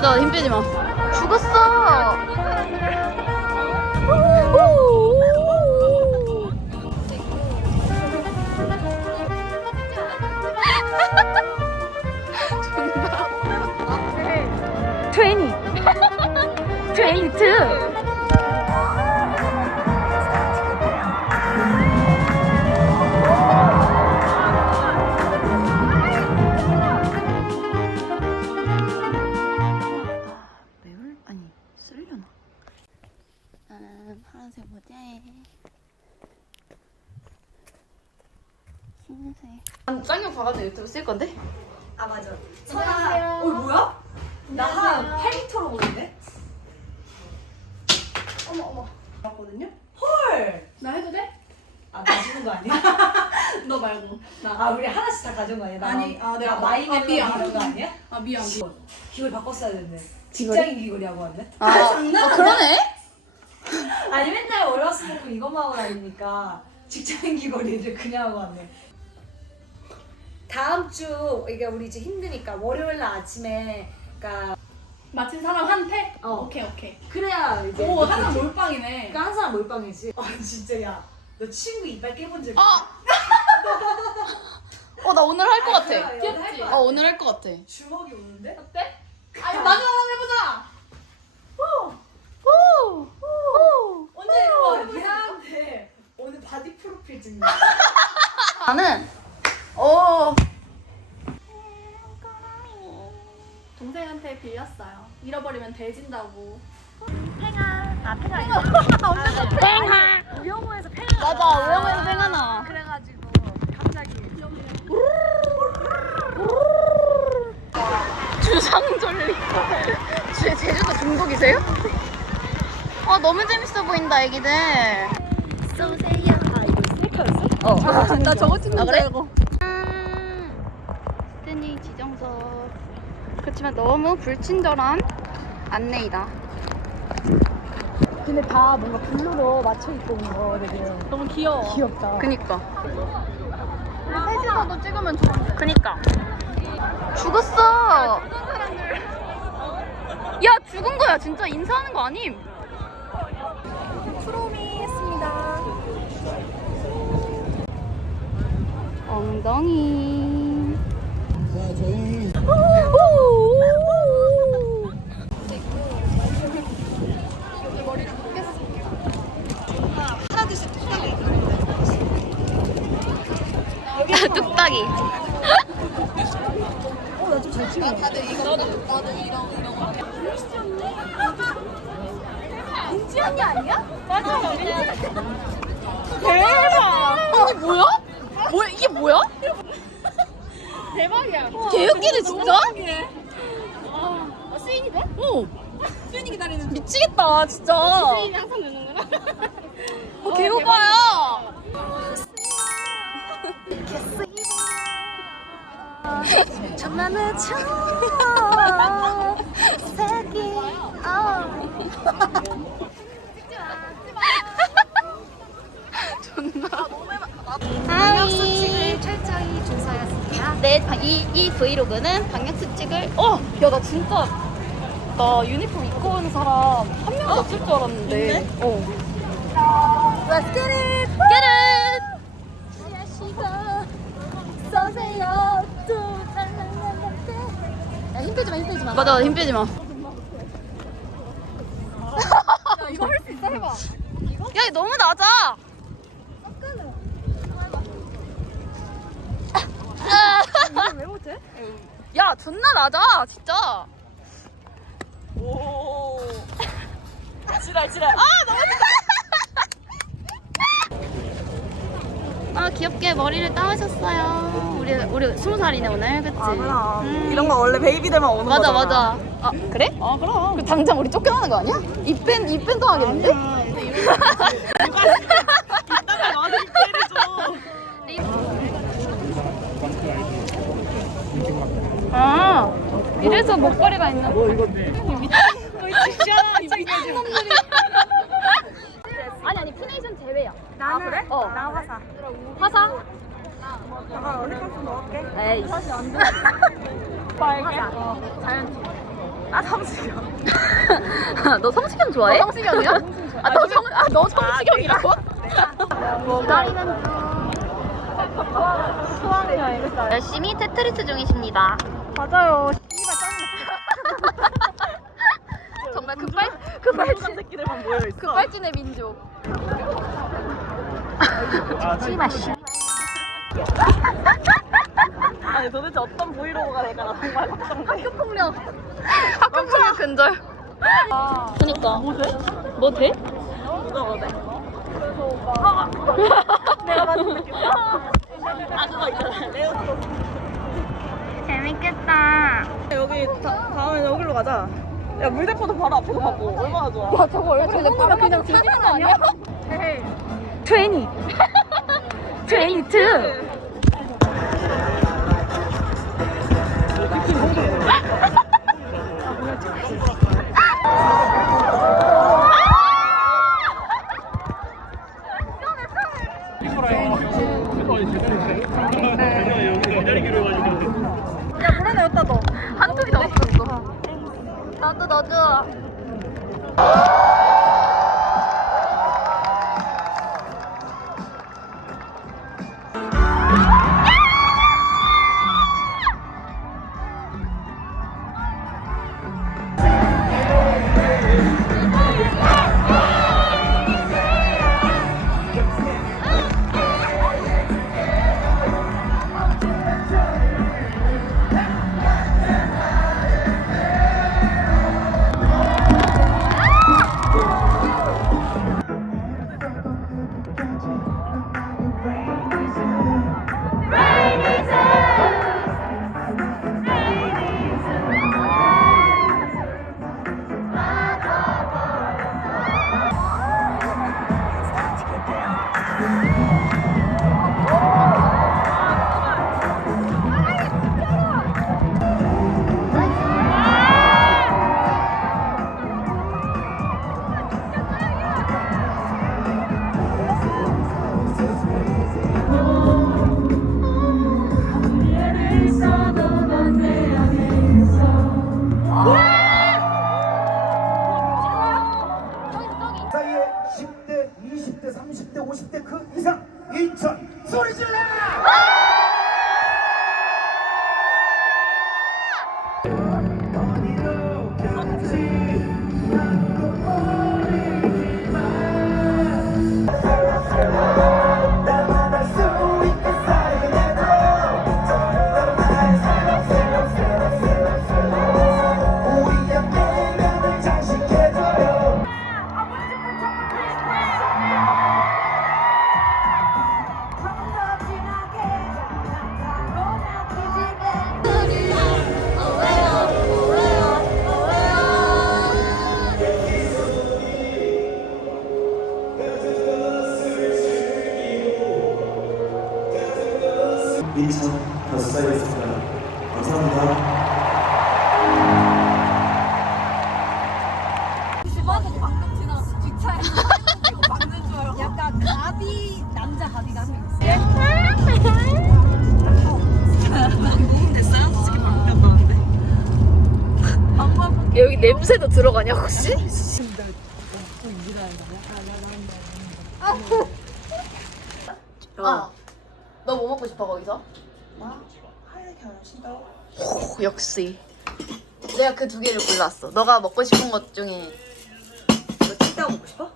맞아 힘 빼지 마. 유튜브 쓸 건데? 아 맞아. 안녕하세요. 어 뭐야? 나 한 8리터로 보는데? 어머 어머. 봤거든요? 헐. 나 해도 돼? 아 마시는 거 아니야? 너 말고 나. 아 우리 하나씩 다 가져온 거 아니야? 나, 아니, 아, 내가 나 마이멜로 아, 미안. 가져온 거 아니야? 아 미안 미안. 귀걸 바꿨어야 됐네. 직장인 귀걸이 하고 왔네. 아, 아 그러네? 아니 맨날 월화수목 이것만 하고 다니니까 직장인 귀걸이를 그냥 하고 왔네. 다음 주 이게 우리 이제 힘드니까 월요일 날 아침에 그러니까 마친 사람 한테? 어. 오케이 오케이. 그래야 이제 오 느끼지. 하나 몰빵이네. 그러니까 한 사람 몰빵이지. 아 진짜 야. 너 친구 이빨 깨본 적 있어? 아! 어, 나 오늘 할 것 같아. 귀엽지? 어, 오늘 할 것 같아. 주먹이 오는데? 어때? 아 이거 마지막 한번 해보자. 언제 이거 걔한테 오늘 바디 프로필 찍는 거야? 나는, 어, 동생한테 빌렸어요. 잃어버리면 돼진다고. 뺑하! 우영우에서 팬 맞아, 우영우에서 뺑하나. 그래가지고 갑자기 주상절리. 제, 제주도 중독이세요? 아, 너무 재밌어 보인다, 애기들. 쏘세요. 아 이거 셀카였어? 어. 나 저거 찍는 아, 줄 그래? 알고. 지정석. 그렇지만 너무 불친절한 안내이다. 근데 다 뭔가 블루로 맞춰 입고 온 거 되게 너무 귀여워. 귀엽다. 그니까. 셋이서도 찍으면 좋은데. 그니까. 죽었어. 야, 죽은 거야. 진짜 인사하는 거 아님? 프로미 했습니다. 엉덩이. 야, 뚝딱이. 어나좀잘 찍어. 대박! 아니, 뭐야? 뭐야, 이게 뭐야? 대박이야. 개웃기네, 진짜? 어, 수인이 돼? 어. 수인이 기다리는. 미치겠다, 진짜. 수인이 항상 되는구나. 어, 개오바 천만의 천 색이 방역 수칙을 철저히 준수하였습니다. 네, 바- 이, 이 브이로그는 방역 수칙을. 어, 야, 나 진짜. 나 유니폼 입고 오는 사람 한 명도 없을 줄 알았는데. 어. Let's get it. Get it! 힘 빼지 마, 힘 빼지 마. 맞아, 힘 빼지 마. 야 이거 할 수 있어 해봐. 야, 이거 너무 낮아. 왜 못해? 야, 존나 낮아, 진짜. 오. 지랄, 지랄. 아, 너무 아, 귀엽게 머리를 감으셨어요. 우리, 우리 스무 살이네, 오늘. 그치? 아 그럼 음. 이런 거 원래 베이비들만 오는 맞아, 거잖아. 맞아. 아, 그래? 아 그럼. 그 당장 우리 쫓겨나는 거 아니야? 입밴, 입밴 당하겠는데? 이따가 나한테 때려줘. 아, 이래서 목걸이가 있는 거. 진짜 미친 놈들이. 아니, 아니, 푸네이션 제외야. 아 그래? 어. 나 화사. 화상? 잠깐 어디 가서 넣을게. 에이. 빨개. 자연티. 아 삼식이요. 너 성시경 좋아해? 성시경이야? 아, 너 성, 아, 너 성시경이라고? 기다리는 수학여행. 열심히 테트리스 중이십니다. 맞아요. 정말 급발, 급발진 급발진, 새끼들만 모여 있어. 급발진의 민족. 치마 씨. 아니 도대체 어떤 브이로그가 될까 나 정말 걱정돼. 학교 폭력. 학교 폭력 근절. 그니까. 뭐 돼? 뭐 돼? 누가 뭐래? 내가 맞은 느낌. 아 그거 있잖아. 레오 재밌겠다. 여기 다, 다음에 여기로 가자. 야 물대포도 바로 앞에서 가고 얼마나 좋아. 와, 저거 얼마 전에 바로 그냥 들리는 거 아니야? 트웬티. 트웬티 야 물에 내었다 너. 한 쪽이 더 없었어. 나도 넣어 인천 버스사였습니다. 감사합니다. 약간 가비 남자 가비가 한명 있어. 여기 냄새도 들어가냐 혹시? 아, 너 뭐 먹고 싶어 거기서? 오, 역시. 내가 그 두 개를 골랐어. 너가 먹고 싶은 것 중에 너 찐따 먹고 싶어?